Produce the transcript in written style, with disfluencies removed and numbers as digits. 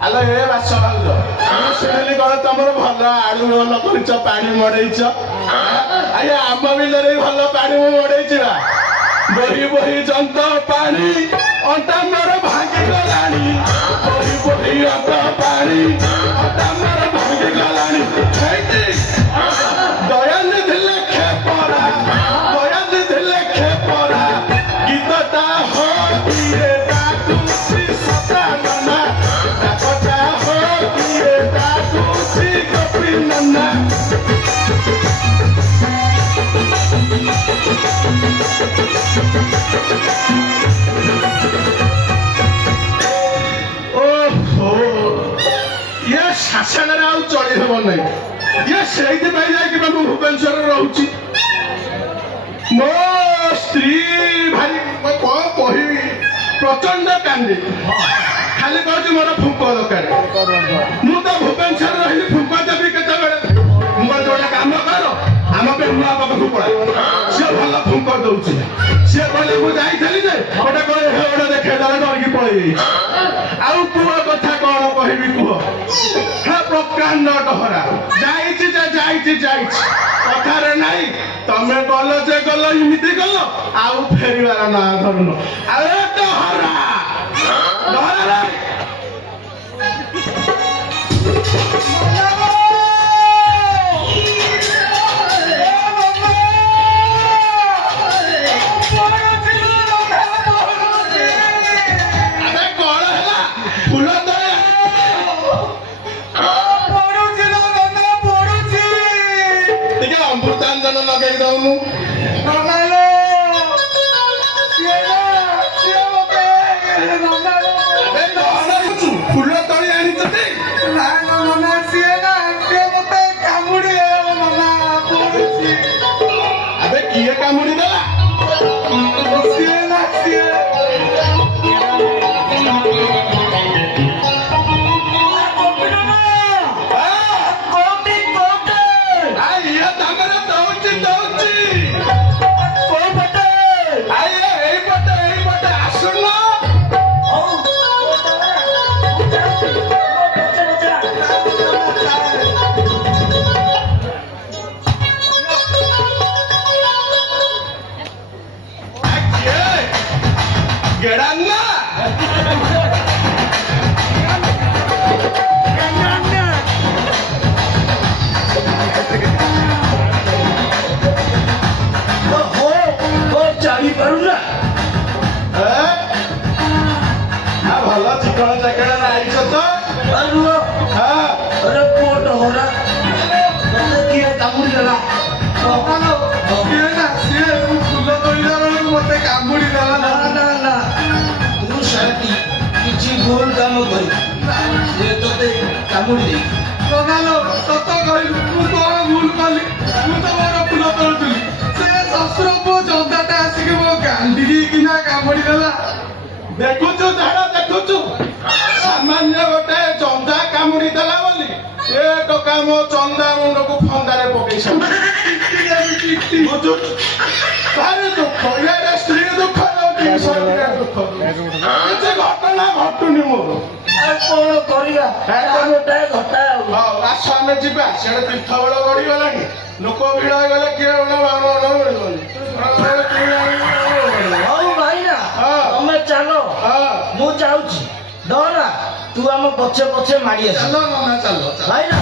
Hello, hey, what's up? ଶୁଣିଲି କଣ ତମର ଭଲ ଆଳୁ ଭଲ କରିଛ ପାଣି ମଡେଇଛ ଆଜ୍ଞା ଆମ ବିଲରେ ଭଲ ପାଣି ମୁଁ ମଡେଇଛି ବା ବହି ବହି ଯନ୍ତ ପାଣି ଅଣ୍ଟା ମୋର ଭାଙ୍ଗିଗଲାଣି ବହି ବହି ଅଣ୍ଟ ପାଣି ଅଣ୍ଟା ମୋର ଭାଙ୍ଗିଗଲାଣି ଦୟାନିଧି ଲେଖେ ପରା ଦୟାନିଧି ଲେଖେ ପରା ଗୀତଟା ହକିରେ ଡାକୁଛି ସଦା ନନା ଡାକଟା ହକିରେ ଡାକୁଛି ଗୋପୀ ନନା ଶାସନରେ ଆଉ ଚଳି ହେବ ନାହିଁ ଇଏ ସେଇଥିପାଇଁ ଯାଇକି ମୁଁ ଭୁବନେଶ୍ୱରରେ ରହୁଛି ମୋ ସ୍ତ୍ରୀ ଭାରି କଣ କହିବି ପ୍ରଚଣ୍ଡ କାନ୍ଦି ଖାଲି କହୁଛି ମୋର ଫୁଙ୍କ ଦରକାର ମୁଁ ତ ଭୁବନେଶ୍ୱରରେ ରହିଲି ଫୁଙ୍କ ଦେବି କେତେବେଳେ ମୁଁ ଯୋଉଟା କାମ କର ଆମ ବେହୁଆ ପାଖକୁ ପଳା ସିଏ ଭଲ ଫୁଙ୍କ ଦଉଛି ସିଏ କହିଲେ ମୁଁ ଯାଇଥିଲି ଯେ ଗୋଟେ କହିଲେ ହେଉଡ ଦେଖେଇଦେଲା ଡରିକି ପଳେଇ ଯାଇଛି ଆଉ ପୁଅ କଥା କଣ କହିବି କୁହ ପ୍ରକାଣ୍ଡ ଡହରା ଯାଇଛି ଯେ ଯାଇଛି ଯାଇଛି କଥାରେ ନାଇଁ ତମେ ଗଲ ଯେ ଗଲ ଏମିତି ଗଲ ଆଉ ଫେରିବାର ନା ଧରୁନ ଆଉ ଡହରା ଡହରା ଲଗେଇ ଦଉନୁ ସକାଳ ଚାକଡ଼ା ଆଇଛ ତ ହଁ अरे पोट हो रहा तते किए कामुड़ी देला କିଏ ନା ସିଏ ମୁଁ ଫୁଲ ତୋଳିଲା ବେଳକୁ ମତେ କାମୁଡି ଦେଲା ना ना ना तू शांति किछि भूल काम करी से तते कामुड़ी दे ପ୍ରଧାନ ସତ କହିଲୁ ମୁଁ କଣ ଭୁଲ କଲି ମୁଁ ତ ମୋର ଫୁଲ ତୋଳୁଥିଲି ସେ ଶ୍ୱଶୁର ପୁଅ ଜନ୍ଦାଟା ଆସିକି ମୋ ଗାଣ୍ଡିକି କିନା କାମୁଡି ଦେଲା ଦେଖୁଛୁ ଧାଡ ଦେଖୁଛୁ ସାମାନ୍ୟ ଗୋଟେ ଜନ୍ଦା କାମୁଡି ଦେଲା ବୋଲି ଏ ଟୋକା ମୋ ଚନ୍ଦା ମୁଣ୍ଡକୁ ଫନ୍ଦାରେ ପକେଇ ବୁଝୁଛୁ ଭାରି ଦୁଃଖ ଇଆଡେ ସ୍ତ୍ରୀ ଦୁଃଖ ଦଉଛି ସ୍ୱାମୀର ଦୁଃଖ ଦଉଛି। କିଛି ଘଟଣା ଘଟୁନି ମୋର ଆଉ କଣ କରିବା ଗୋଟା ଘଟା ହଉ ଆସ ଆମେ ଯିବା ସିଆଡେ ତୀର୍ଥ ବେଳ ଗଡିଗଲାଣି ଲୋକ ଭିଡ ହେଇଗଲେ କିଏ ମିଳିବନି ହଉ ଭାଇନା ହଁ। ତମେ ଚାଲ ହଁ ମୁଁ ଯାଉଛି ଡରା ତୁ ଆମ ପଛେ ପଛେ ମାଡି ଆସ ଚାଲ ନନା ଚାଲ ଚାଲ। ଭାଇନା